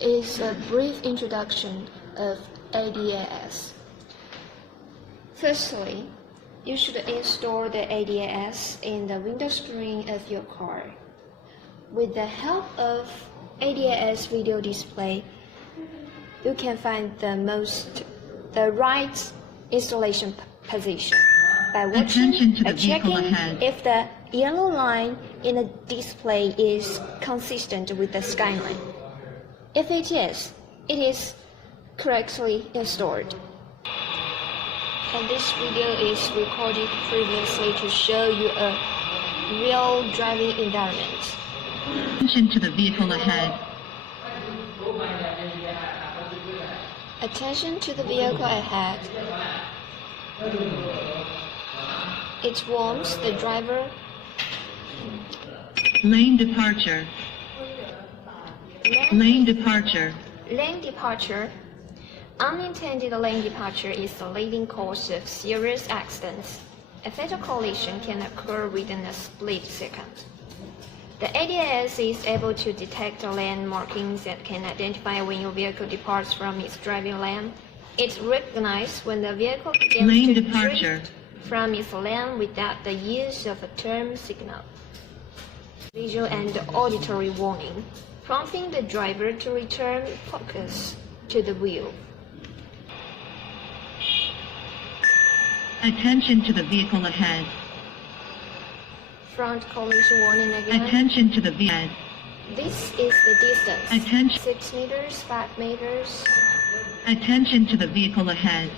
Is a brief introduction of ADAS. Firstly, you should install the ADAS in the window screen of your car. With the help of ADAS video display, you can find the right installation position by checking if the yellow line in the display is consistent with the skyline. If it is correctly installed. And this video is recorded previously to show you a real driving environment. Attention to the vehicle ahead. Attention to the vehicle ahead. It warns the driver. Lane departure. Lane departure. Lane departure. Unintended lane departure is the leading cause of serious accidents. A fatal collision can occur within a split second. The ADAS is able to detect lane markings that can identify when your vehicle departs from its driving lane. It recognizes when the vehicle begins to drift from its lane without the use of a turn signal. Visual and auditory warning, prompting the driver to return focus to the wheel. Attention to the vehicle ahead. Front collision warning again. Attention to the vehicle. This is the distance. Attention. 6 meters, 5 meters. Attention to the vehicle ahead.